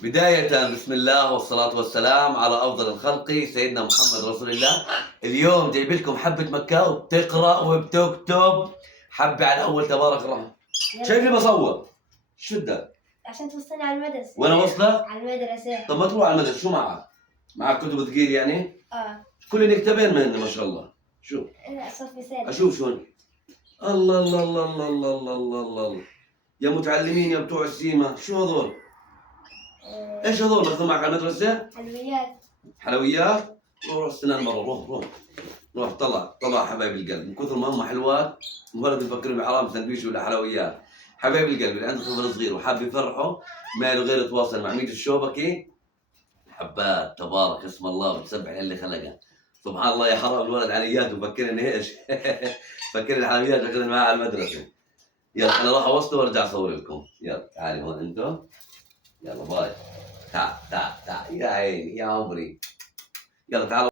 بداية بسم الله والصلاة والسلام على أفضل الخلق سيدنا محمد رسول الله. اليوم جايب لكم حبة مكاو بتقرأ وبتكتب حبة على أول تبارك الرحمن. شايفني بصور؟ شو بدك؟ عشان توصلني على المدرسة. وأنا وصلك؟ على المدرسة. طب ما تروح على المدرسة، شو معك؟ معك كتب ثقيل يعني؟ كل نكتبين منه ما شاء الله. شو؟ لا صفي سالب. أشوف شلون؟ الله الله الله الله الله الله الله الله. يا متعلمين يا بتوع السيما، شو هذول؟ ايش هذول اخذوا معك على المدرسة؟ حلويات. حلويات؟ روح استنى برا، روح طلع حبايب القلب، من كثر ما هم حلوات الولد يفكر بحرام سندويش ولا حلويات. حبايب القلب اللي عنده طفل صغير وحاب يفرحه ما له غير يتواصل مع ميت الشوبكي. حبات تبارك اسم الله وتسبح اللي خلقها. سبحان الله يا حرام الولد عنيات وفكرني ايش؟ فكرني حلويات اخذني معاه على المدرسة. يلا انا راح اوصله وارجع اصور لكم. يلا تعالي هون انتم. يلا باي. تعال يا عيني يا عمري. يلا تعالوا.